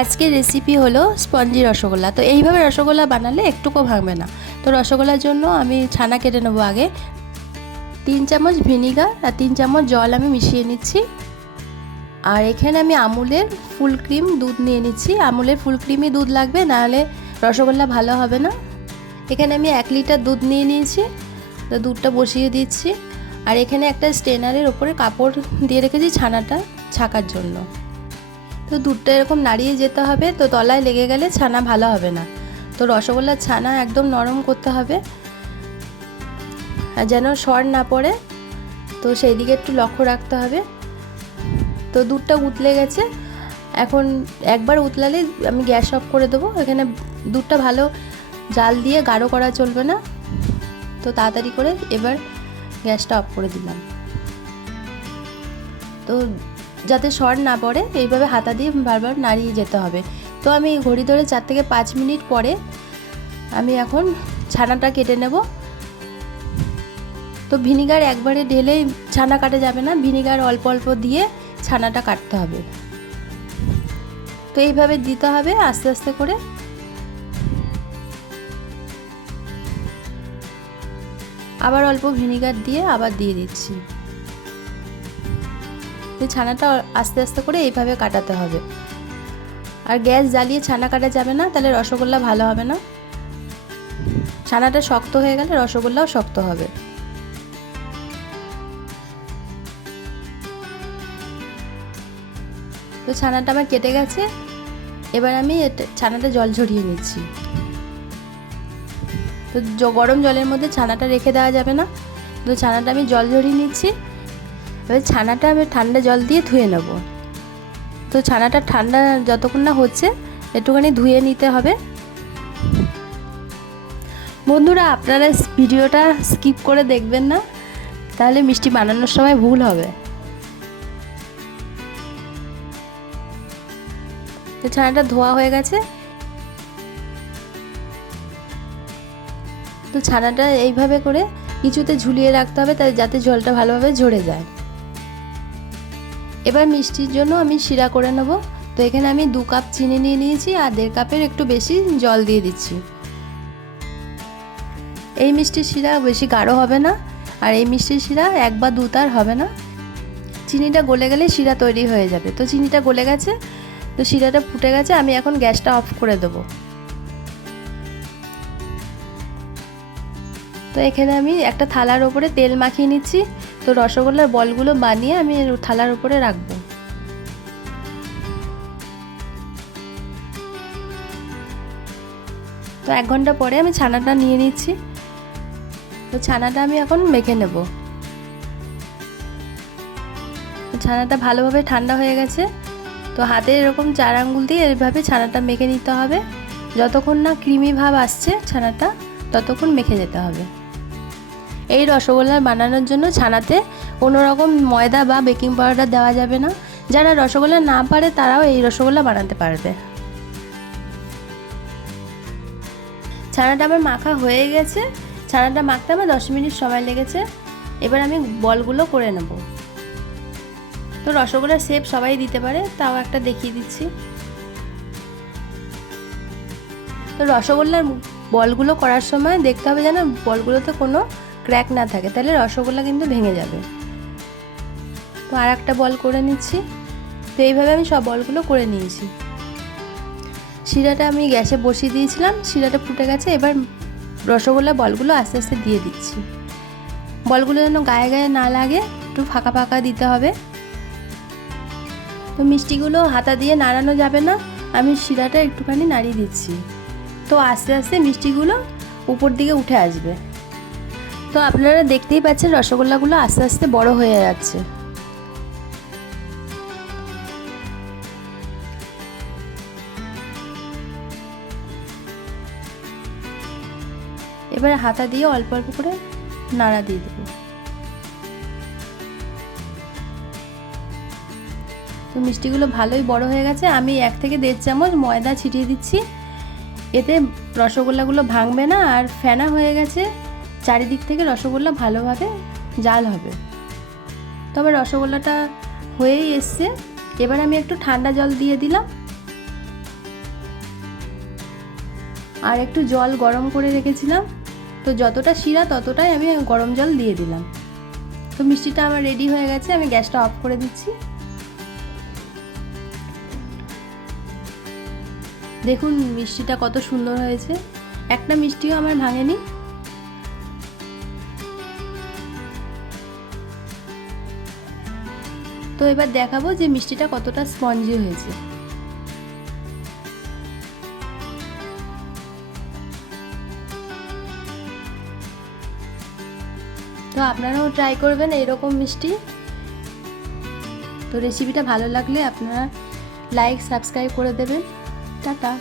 আজকের রেসিপি হলো স্পঞ্জি রসগোল্লা। তো এইভাবে রসগোল্লা বানালে একটুকু ভাঙবে না। তো রসগোল্লার জন্য আমি ছানা কেটে নেবো। আগে 3 চামচ ভিনিগার আর 3 চামচ জল আমি মিশিয়ে নিচ্ছি। আর এখানে আমি আমুলের ফুল ক্রিম দুধ নিয়ে নিচ্ছি। আমুলের ফুল ক্রিমই দুধ লাগবে, নাহলে রসগোল্লা ভালো হবে না। এখানে আমি 1 লিটার দুধ নিয়ে নিয়েছি। তো দুধটা বসিয়ে দিচ্ছি। আর এখানে একটা স্ট্রেনারের ওপরে কাপড় দিয়ে রেখেছি ছানাটা ছাকার জন্য। তো দুধটা এরকম নাড়িয়ে যেতে হবে, তো তলায় লেগে গেলে ছানা ভালো হবে না। তো রসগোল্লার ছানা একদম নরম করতে হবে আর যেন সর না পড়ে, তো সেই দিকে একটু লক্ষ্য রাখতে হবে। তো দুধটা উতলে গেছে, এখন একবার উতলালে আমি গ্যাস অফ করে দেবো। এখানে দুধটা ভালো জাল দিয়ে গাঢ় করা চলবে না। তো তাড়াতাড়ি করে এবার গ্যাসটা অফ করে দিলাম। তো যাতে সর না পড়ে এইভাবে হাতা দিয়ে বারবার নাড়িয়ে যেতে হবে। তো আমি ঘড়ি ধরে 4 থেকে 5 মিনিট পরে আমি এখন ছানাটা কেটে নেব। তো ভিনিগার একবারে ঢেলে ছানা কাটা যাবে না, ভিনিগার অল্প অল্প দিয়ে ছানাটা কাটতে হবে। তো এইভাবে দিতে হবে আস্তে আস্তে করে। আবার অল্প ভিনিগার দিয়ে আবার দিয়ে দিচ্ছি। ছানাটা আস্তে আস্তে করে এইভাবে কাটাতে হবে। আর গ্যাস জ্বালিয়ে ছানা কাটা যাবে না, তাহলে রসগোল্লা ভালো হবে না। ছানাটা শক্ত হয়ে গেলে রসগোল্লাও শক্ত হবে। তো ছানাটা আমার কেটে গেছে, এবার আমি ছানাটা জল ঝরিয়ে নিচ্ছি। তো গরম জলের মধ্যে ছানাটা রেখে দেওয়া যাবে না। তো ছানাটা আমি জল ঝরিয়ে নিচ্ছি। এবার ছানাটা আমি ঠান্ডা জল দিয়ে ধুয়ে নেব। তো ছানাটা ঠান্ডা যতক্ষণ না হচ্ছে একটুখানি ধুয়ে নিতে হবে। বন্ধুরা, আপনারা ভিডিওটা স্কিপ করে দেখবেন না, তাহলে মিষ্টি বানানোর সময় ভুল হবে। তো ছানাটা ধোয়া হয়ে গেছে। তো ছানাটা এইভাবে করে কিছুতে ঝুলিয়ে রাখতে হবে, তাই যাতে জলটা ভালোভাবে ঝরে যায়। এবার মিষ্টির জন্য আমি শিরা করে নেব। তো এখানে আমি 2 কাপ চিনি নিয়ে নিয়েছি আর 1.5 কাপের একটু বেশি জল দিয়ে দিচ্ছি। এই মিষ্টির শিরা বেশি গাঢ় হবে না, আর এই মিষ্টির শিরা 1 বা 2 তার হবে না। চিনিটা গলে গেলে শিরা তৈরি হয়ে যাবে। তো চিনিটা গলে গেছে, তো শিরাটা ফুটে গেছে। আমি এখন গ্যাসটা অফ করে দেবো। তো এখানে আমি একটা থালার ওপরে তেল মাখিয়ে নিচ্ছি। তো রসগোল্লার বলগুলো বানিয়ে আমি থালার ওপরে রাখবো। তো 1 ঘন্টা পরে আমি ছানাটা নিয়ে নিচ্ছি। তো ছানাটা আমি এখন মেখে নেব। ছানাটা ভালোভাবে ঠান্ডা হয়ে গেছে। তো হাতে এরকম 4 আঙ্গুল দিয়ে এইভাবে ছানাটা মেখে নিতে হবে। যতক্ষণ না ক্রিমি ভাব আসছে ছানাটা, ততক্ষণ মেখে যেতে হবে। এই রসগোল্লা বানানোর জন্য ছানাতে কোনো রকম ময়দা বা বেকিং পাউডার দেওয়া যাবে না। যারা রসগোল্লা না পারে তারাও এই রসগোল্লা বানাতে পারবে। ছানাটা আমার মাখা হয়ে গেছে। ছানাটা মাখতে আমার 10 মিনিট সময় লেগেছে। এবার আমি বলগুলো করে নেব। তো রসগোল্লার শেপ সবাই দিতে পারে, তাও একটা দেখিয়ে দিচ্ছি। তো রসগোল্লার বলগুলো করার সময় দেখতে হবে যেন বলগুলোতে কোনো ক্র্যাক না থাকে, তাহলে রসগোল্লা কিন্তু ভেঙে যাবে। তো আর একটা বল করে নিচ্ছি। তো এইভাবে আমি সব বলগুলো করে নিয়েছি। শিরাটা আমি গ্যাসে বসিয়ে দিয়েছিলাম, শিরাটা ফুটে গেছে। এবার রসগোল্লা বলগুলো আস্তে আস্তে দিয়ে দিচ্ছি। বলগুলো যেন গায়ে গায়ে না লাগে, একটু ফাঁকা ফাঁকা দিতে হবে। তো মিষ্টিগুলো হাতা দিয়ে নাড়ানো যাবে না, আমি শিরাটা একটুখানি নাড়িয়ে দিচ্ছি। তো আস্তে আস্তে মিষ্টিগুলো উপর দিকে উঠে আসবে। তো আপনারা দেখতেই পাচ্ছেন রসগোল্লাগুলো আস্তে আস্তে বড় হয়ে যাচ্ছে। এবার হাতা দিয়ে অল্প অল্প করে নাড়া দিয়ে দেবো। তো মিষ্টিগুলো ভালোই বড় হয়ে গেছে। আমি 1 থেকে 1.5 চামচ ময়দা ছিটিয়ে দিচ্ছি। এতে রসগোল্লাগুলো ভাঙবে না আর ফেনা হয়ে গেছে। চারিদিক থেকে রসগোল্লা ভালোভাবে জাল হবে। তো আমার রসগোল্লাটা হয়েই এসছে। এবার আমি একটু ঠান্ডা জল দিয়ে দিলাম। আর একটু জল গরম করে রেখেছিলাম, তো যতটা শিরা ততটাই আমি গরম জল দিয়ে দিলাম। তো মিষ্টিটা আমার রেডি হয়ে গেছে, আমি গ্যাসটা অফ করে দিচ্ছি। দেখুন মিষ্টিটা কত সুন্দর হয়েছে, একটা মিষ্টিও আমার ভাঙেনি। তো এবার দেখাবো যে মিষ্টিটা কতটা স্পঞ্জি হয়েছে। তো আপনারাও ট্রাই করবেন এরকম মিষ্টি। তো রেসিপিটা ভালো লাগলে আপনারা লাইক সাবস্ক্রাইব করে দেবেন। টাটা।